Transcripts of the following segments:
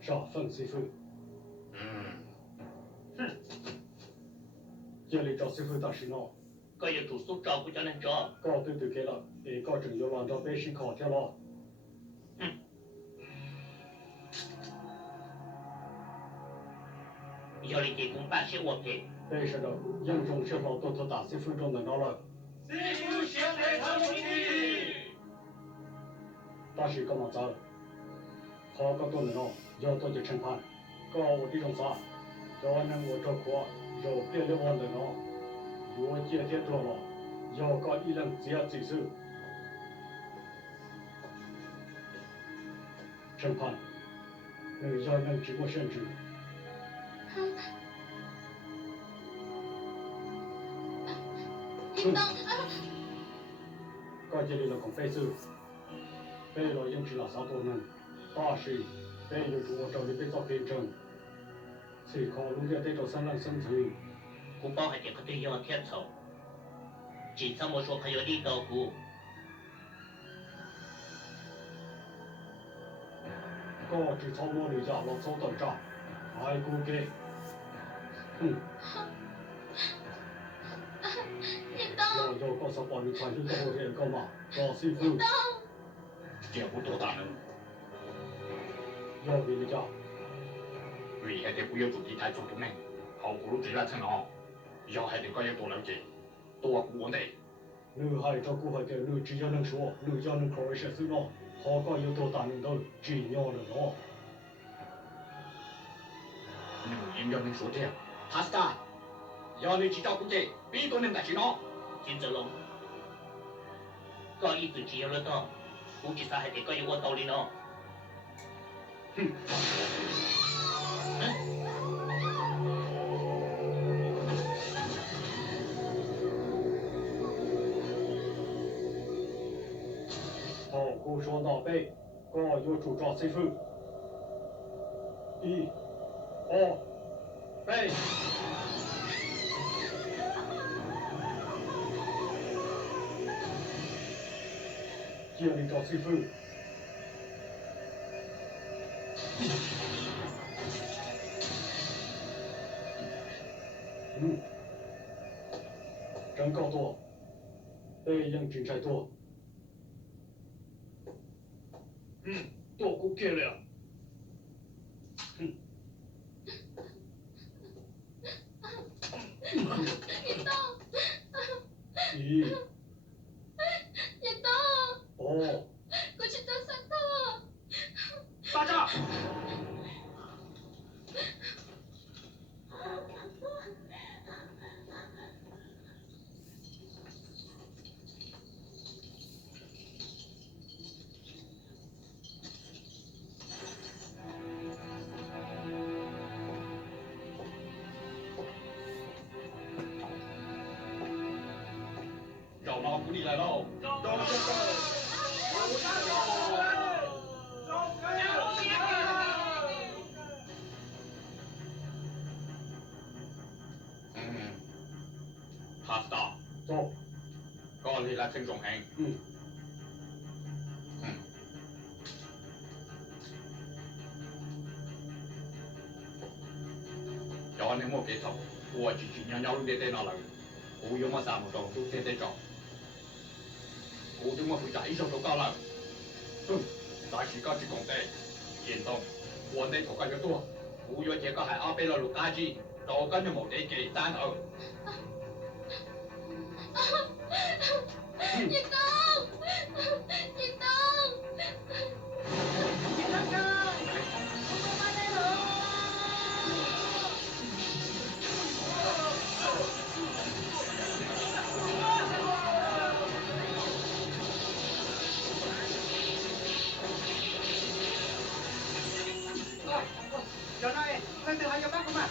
上分师傅。哼，这里找师傅大事呢，ก็要住宿照顾叫人着。搞对对给了，搞正要乱到百姓考掉了。要你提供把些我给。被说的，严重缺少多头大师傅中能到了。师傅先来他兄弟。大事干嘛走？好个多能哦，要多就审判，搞我这种啥，要能我这苦，要别的我能哦，我今天做了，要搞一人只要最少。审判，要能经过审知。领导，搞这里了讲非洲，非了应知了啥多人，大事，非有中国找你被找变成，谁考虑了得到三人生存。古堡还得可对要贴凑，经常我说还有领导股。搞只草木里家老草到家，还顾给，领导，要搞啥把你传授到我这干嘛？搞师傅，这不多大人，要给你家，为还得不要自己太主动呢，好不如自来成哦，要还得该要多了解，多顾问的。你还照顾好点，你只要能说，你要能考一些事了，好搞有多大领导，只要能哦。你应该能说的，他是的，要你去照顾的，比多能干行哦。金泽龙，搞一直只有了到，估计啥还得搞有我道理呢。好，胡说闹背，搞有主张师傅。1、2、备。这里找师傅。人高多，背影真太多。多顾给了。领导，1、领导， 2。我去到山头。大家，绕老夫你来喽！绕先生，有山喽！绕开了！他是的，走。搞你来称重刑。要你莫给走，我去去鸟路的在那了，不用我3步钟都得着。我对我回家一手都搞了，但是搞起工作，严重，我那头干越多，不要结果还阿背了路家子，都跟着没得给单头。领导，领导，大家，我们回来了。Giờ này, lên từ 2 giờ bác không ạ?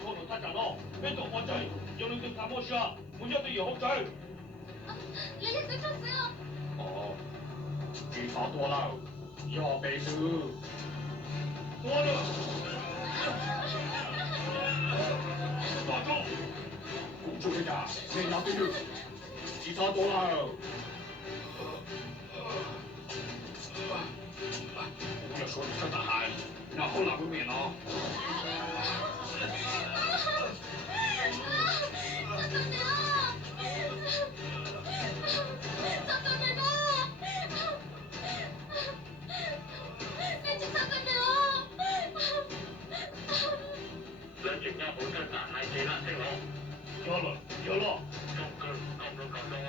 拖到他站咯，邊度我仔有兩隻大摩車，我一定要控制。你一定出死我！哦，警察多了，要背书。多了，打住！公主人家，先要背书。警察多了。不要说你是大汉，然后拿回面了。殺到你啦！殺到你啦！你只殺到你啦！兩隻家本身大係啦，識我。有了，中哥，看不看到我？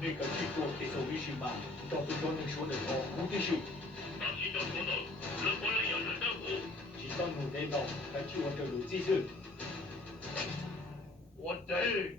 那个记住得走微信吧，到时候你说的说目的是，當時就講到，兩個人有人得苦。只當路地道，係住我條路之處。我哋